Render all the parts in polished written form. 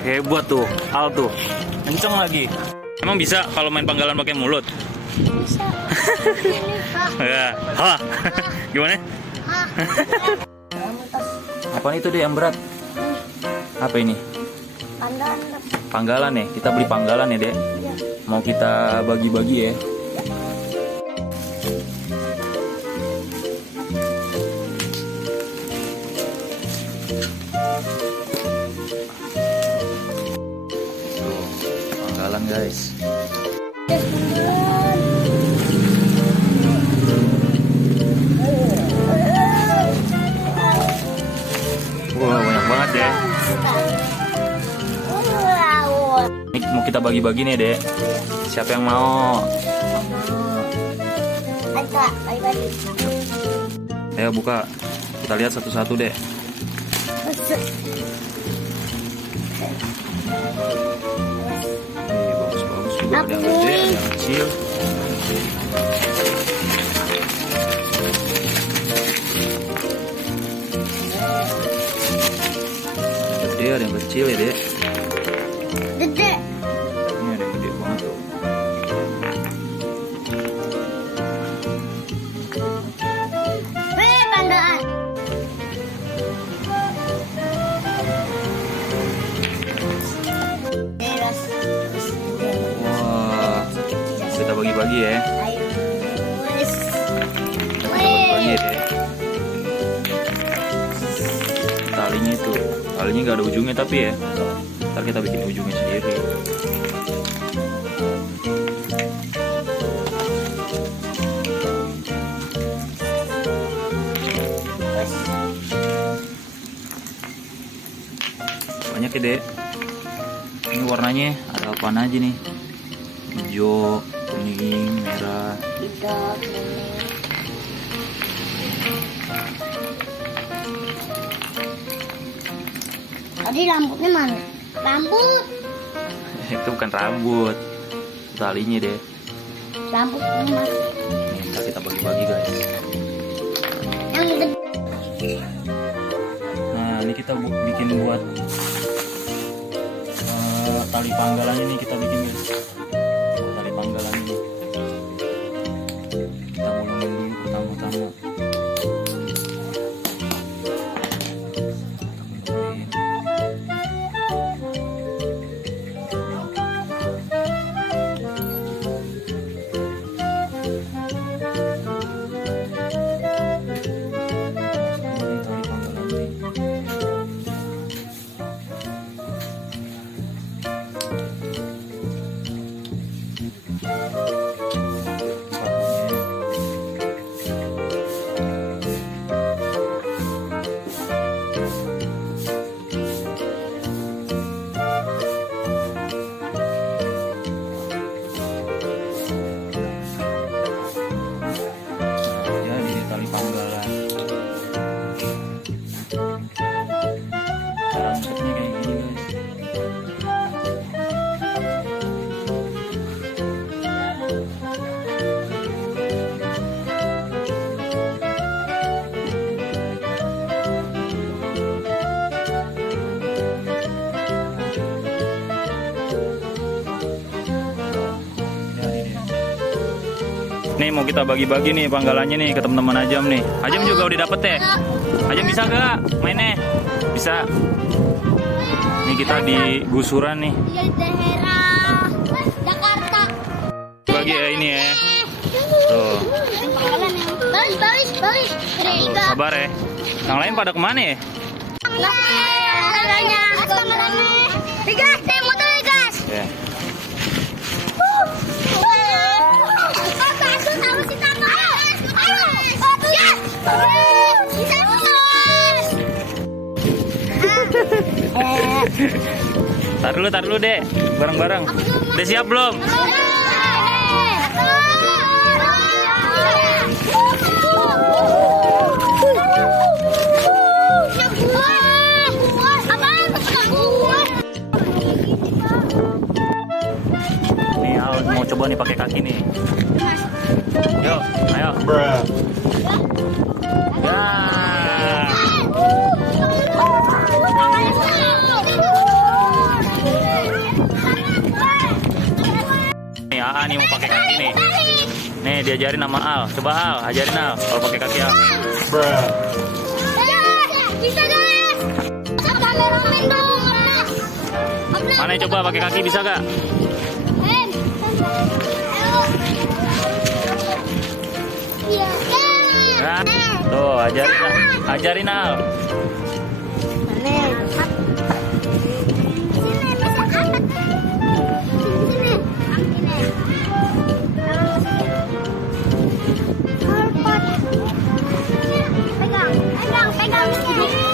Hebat tuh, Al tuh. Kenceng lagi. Emang bisa kalau main panggalan pakai mulut? Bisa. Ya, ha. Gimana? Apaan itu deh yang berat? Apa ini? Pandan. Panggalan ya? Kita beli panggalan ya dek? Iya. Mau kita bagi-bagi ya? Tuh, panggalan guys. Wah, banyak banget deh. Ini mau kita bagi-bagi nih dek. Siapa yang mau? Ada, bagi-bagi. Ayo buka. Kita lihat satu-satu dek. Bagus-bagus juga. Ada yang gede, ada yang kecil. Ada yang gede, ada yang kecil ya dek. Gede. Ini ada yang gede banget tuh. Pandaan. Wah, kita bagi-bagi ya. Ayo. Wes. Bagi-bagi deh. Talinya itu, talinya nggak ada ujungnya tapi ya. Ntar kita bikin ujungnya sendiri. Banyak ya dek. Ini warnanya ada apaan aja nih? Hijau, kuning, merah. Hijau, kuning. Tadi rambutnya mana? Rambut. Itu bukan rambut, talinya deh. Rambut ini mas. Nih, ntar kita bagi-bagi guys. Yang gede. Nah ini kita bikin buat tali panggalannya nih kita bikin guys. Tali panggalan ini kita bolongin dulu pertama-tama. Nih mau kita bagi-bagi nih panggalannya nih ke teman-teman Ajam nih. Ajam juga udah dapet ya? Ajam bisa gak mainnya? Bisa. Nih kita di gusuran nih. Di daerah Jakarta. Bagi ya ini ya. Tuh. Baris. Tuh, sabar ya. Yang lain pada kemana ya? Digas, motor digas. Ya. Tar dulu deh, bareng-bareng. Udah siap belum? Nih, mau coba nih pakai kaki nih. Yuk, ayo. Ya. lagi nih. Nih diajarin sama Al. Coba Al, ajarin Al kalau pakai kaki Al. Bisa guys. Kameramen dong. Mana coba pakai kaki bisa gak? Nah, tuh ajarin Al.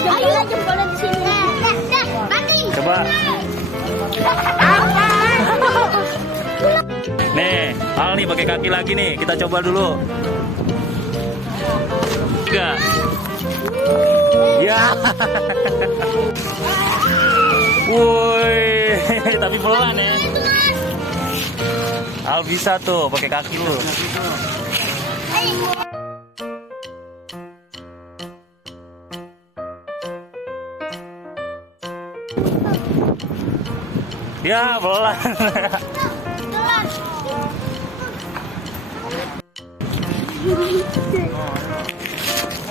Ayo jempolnya di sini. Coba. Nih, Al nih pakai kaki lagi nih. Kita coba dulu. 3. Ya. Woi, tapi pelan ya. Al bisa tuh pakai kaki lu. Ya, pelan.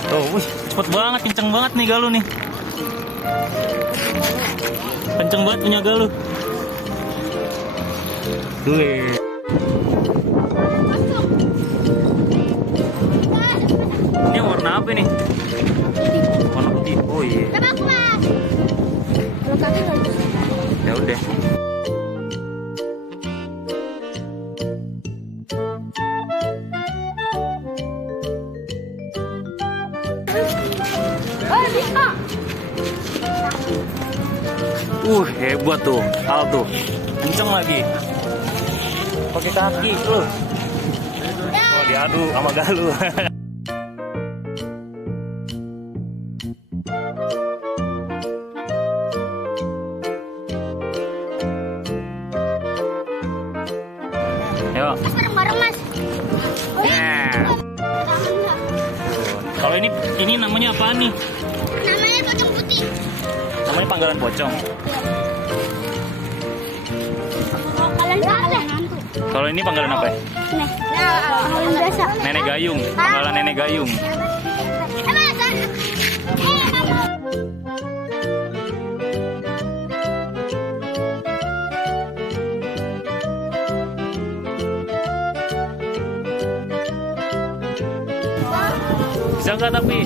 Tuh, wih, cepet banget, kenceng banget nih Galuh nih. Kenceng banget punya Galuh. Wih. Ini warna apa nih? Warna putih. Oh iya. Ya udah. Hebat tuh, Al tuh. Kenceng lagi. Pakai kaki tuh. Oh, diadu sama Galuh. Yuk. Bareng-bareng Mas. Yeah. Kalau ini namanya apa nih? Namanya pocong putih. Namanya panggalan pocong. Kalau ini panggalan apa ya? Biasa. Nenek Gayung, panggalan Nenek Gayung. Bisa nggak tapi?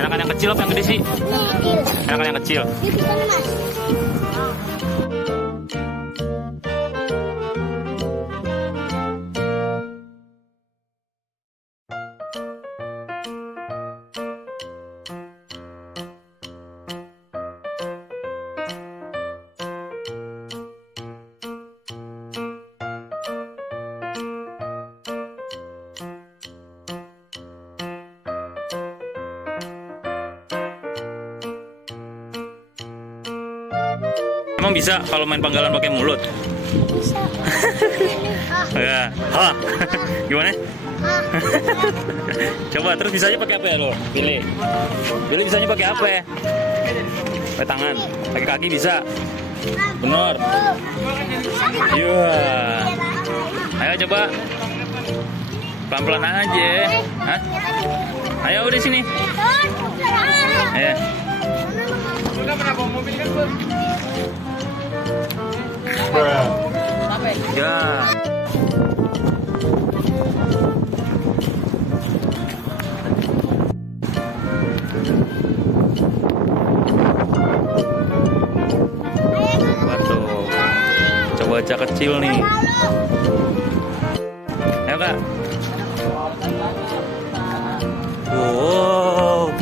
Enakan yang kecil apa yang gede sih? Enakan yang kecil. Emang bisa kalau main panggalan pakai mulut? Bisa. Ya. Hah. Gimana? Coba terus bisanya pakai apa ya lo? Pilih. Pilih bisanya pakai apa ya? Pakai tangan, pakai kaki bisa. Benar. Iya. Ayo coba. Pelan-pelan aja. Hah? Ayo udah sini. Ayo. Ya. Waduh. Coba bocah kecil nih. Ayo Kak. Wow.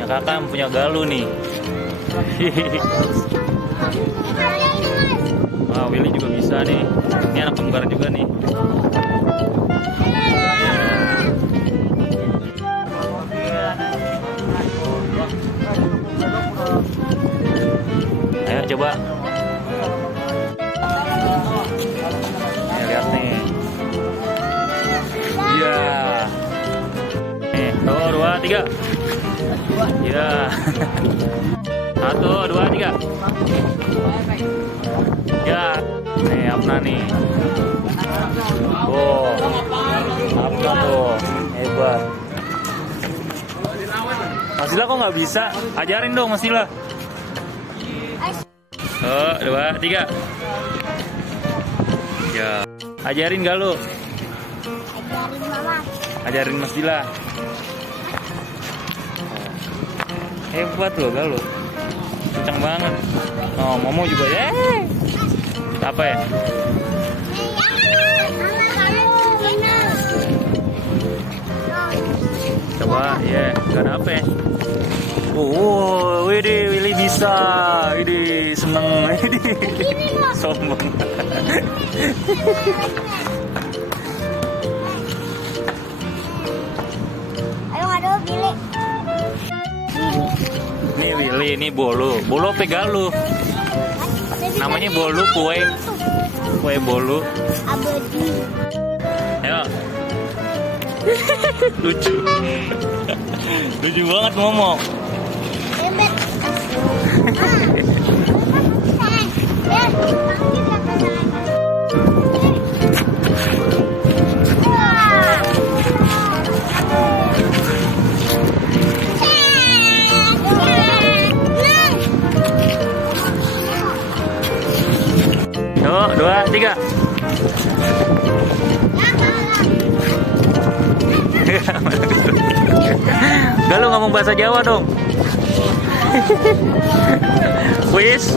Ya Kakak punya Galuh nih. Wah, Willy juga bisa nih. Ini anak kembar juga nih. Ayo coba. Lihat nih. Iya. Nih, 1, 2, 3. Iya. 1, 2, 3. Ya. Nih, Apna nih. Oh, Apna tuh. Hebat. Masila kok nggak bisa? Ajarin dong, Masila. Oh, 2, 3. Ya. Ajarin gak lu? Ajarin mama. Ajarin Mas Dila. Hebat loh Galuh. Kencang banget. Oh, Momo juga ya. Apa ya? Coba, ya. Gak ada apa ya? Oh, widih, Willy bisa. Widih, seneng. Widih. Sombong. Ayo ngadu Billy. Nih Willy, ini bolu. Bolu apa Galuh? Namanya bolu, kue. Kue bolu. Abadi. Ayo. Lucu. Lucu banget Momo. Bebek. Yuk, 2, 3. Galuh ngomong bahasa Jawa dong. Wis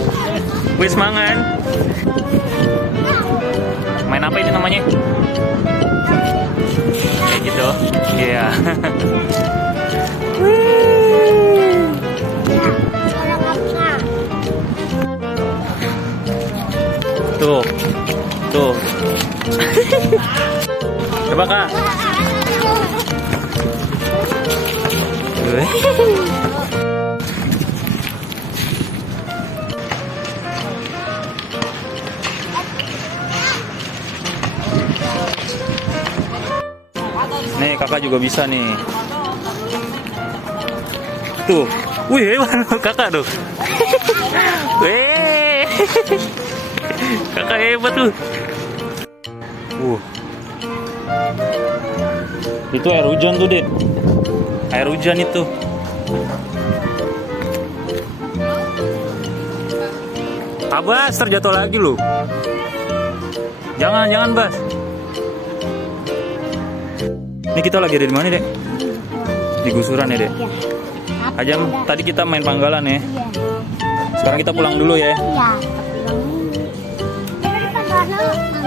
mangan. Main apa ini namanya? Kayak gitu. Iya. Tuh. Tuh. Coba Kak. Nih kakak juga bisa nih. Tuh, wih hebat kakak tuh. Wih, kakak hebat tuh. Itu air hujan tuh deh. Air hujan itu. Abas terjatuh lagi loh. Jangan Bas. Ini kita lagi ada di mana dek? Di gusuran ya dek. Ajam tadi kita main panggalan ya. Sekarang kita pulang dulu ya. Iya. Pulang dulu.